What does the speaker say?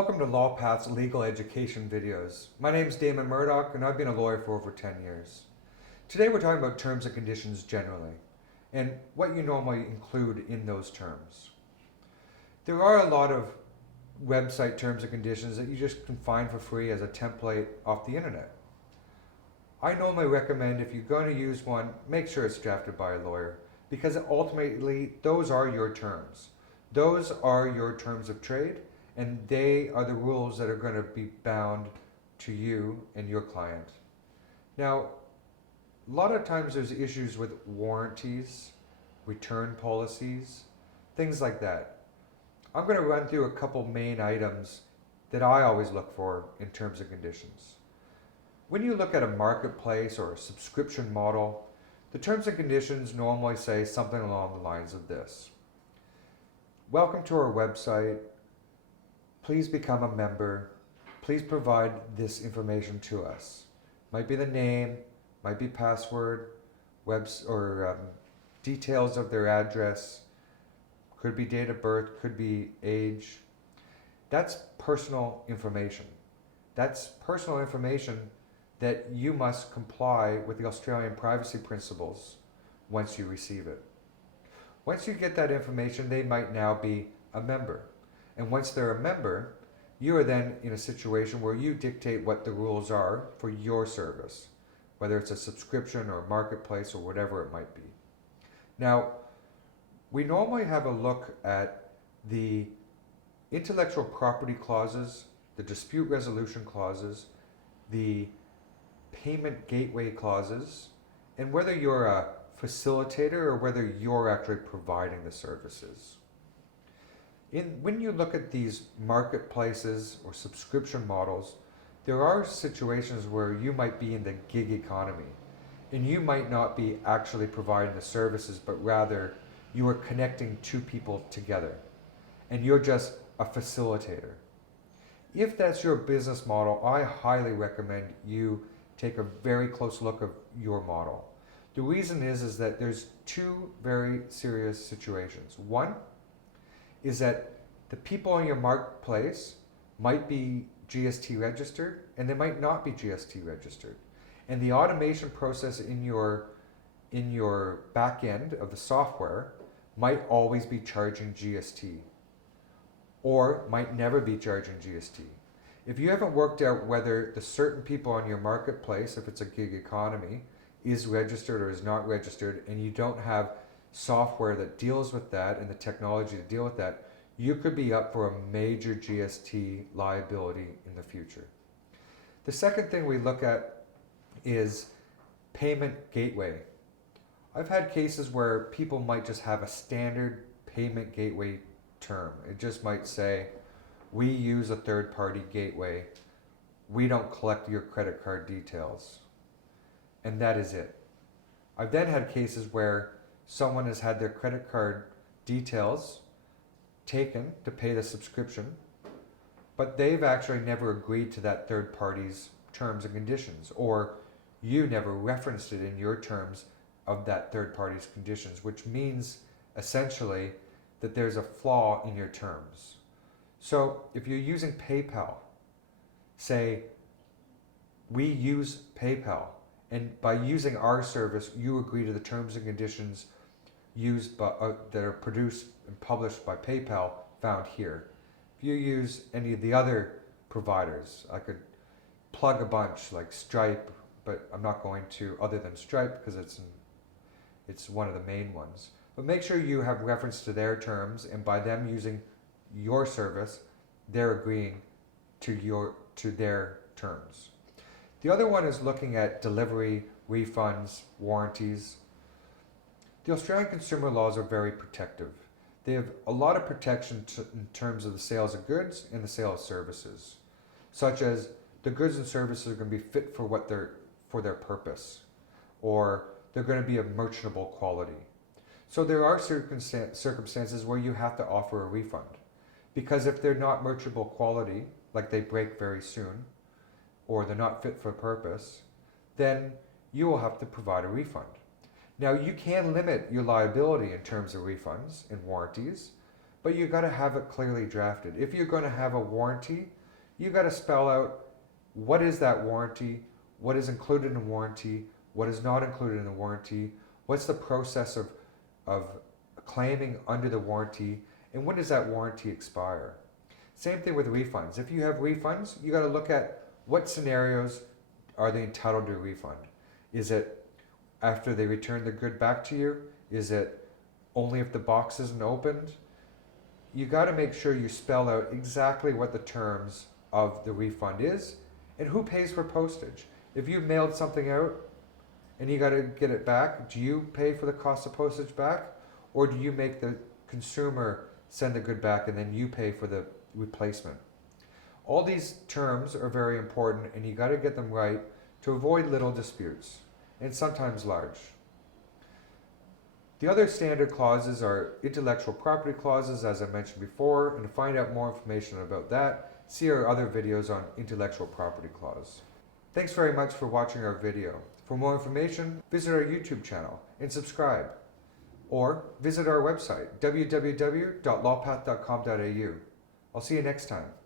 Welcome to LawPath's legal education videos. My name is Damin Murdock and I've been a lawyer for over 10 years. Today we're talking about terms and conditions generally and what you normally include in those terms. There are a lot of website terms and conditions that you just can find for free as a template off the internet. I normally recommend if you're going to use one, make sure it's drafted by a lawyer because ultimately those are your terms. Those are your terms of trade. And they are the rules that are going to be bound to you and your client. Now, a lot of times there's issues with warranties, return policies, things like that. I'm going to run through a couple main items that I always look for in terms and conditions. When you look at a marketplace or a subscription model, the terms and conditions normally say something along the lines of this. Welcome to our website. Please become a member. Please provide this information to us. Might be the name, might be password, details of their address, could be date of birth, could be age. That's personal information. That's personal information that you must comply with the Australian privacy principles once you receive it. Once you get that information, they might now be a member. And once they're a member, you are then in a situation where you dictate what the rules are for your service, whether it's a subscription or a marketplace or whatever it might be. Now, we normally have a look at the intellectual property clauses, the dispute resolution clauses, the payment gateway clauses, and whether you're a facilitator or whether you're actually providing the services. When you look at these marketplaces or subscription models, there are situations where you might be in the gig economy and you might not be actually providing the services, but rather you are connecting two people together and you're just a facilitator. If that's your business model, I highly recommend you take a very close look at your model. The reason is that there's two very serious situations. One is that the people in your marketplace might be GST registered and they might not be GST registered. And the automation process in your back end of the software might always be charging GST or might never be charging GST. If you haven't worked out whether the certain people on your marketplace, if it's a gig economy, is registered or is not registered, and you don't have software that deals with that and the technology to deal with that, you could be up for a major GST liability in the future. The second thing we look at is payment gateway. I've had cases where people might just have a standard payment gateway term. It just might say, we use a third-party gateway. We don't collect your credit card details. And that is it. I've then had cases where someone has had their credit card details taken to pay the subscription, but they've actually never agreed to that third party's terms and conditions, or you never referenced it in your terms of that third party's conditions, which means essentially that there's a flaw in your terms. So if you're using PayPal, say, we use PayPal, and by using our service, you agree to the terms and conditions used by, that are produced and published by PayPal found here. If you use any of the other providers, I could plug a bunch like Stripe, but I'm not going to other than Stripe because it's one of the main ones. But make sure you have reference to their terms, and by them using your service, they're agreeing to their terms. The other one is looking at delivery, refunds, warranties. The Australian consumer laws are very protective. They have a lot of protection in terms of the sales of goods and the sale of services, such as the goods and services are going to be fit for their purpose, or they're going to be of merchantable quality. So there are circumstances where you have to offer a refund, because if they're not merchantable quality, like they break very soon, or they're not fit for purpose, then you will have to provide a refund. Now, you can limit your liability in terms of refunds and warranties, but you got to have it clearly drafted. If you're going to have a warranty, you got to spell out what is that warranty, what is included in warranty, what is not included in the warranty, what's the process of claiming under the warranty, and when does that warranty expire. Same thing with refunds. If you have refunds, you got to look at what scenarios are they entitled to a refund. Is it after they return the good back to you? Is it only if the box isn't opened? You got to make sure you spell out exactly what the terms of the refund is and who pays for postage. If you mailed something out and you got to get it back, do you pay for the cost of postage back, or do you make the consumer send the good back and then you pay for the replacement? All these terms are very important, and you got to get them right to avoid little disputes, and sometimes large. The other standard clauses are intellectual property clauses, as I mentioned before, and to find out more information about that, see our other videos on intellectual property clause. Thanks very much for watching our video. For more information, visit our YouTube channel and subscribe, or visit our website, www.lawpath.com.au. I'll see you next time.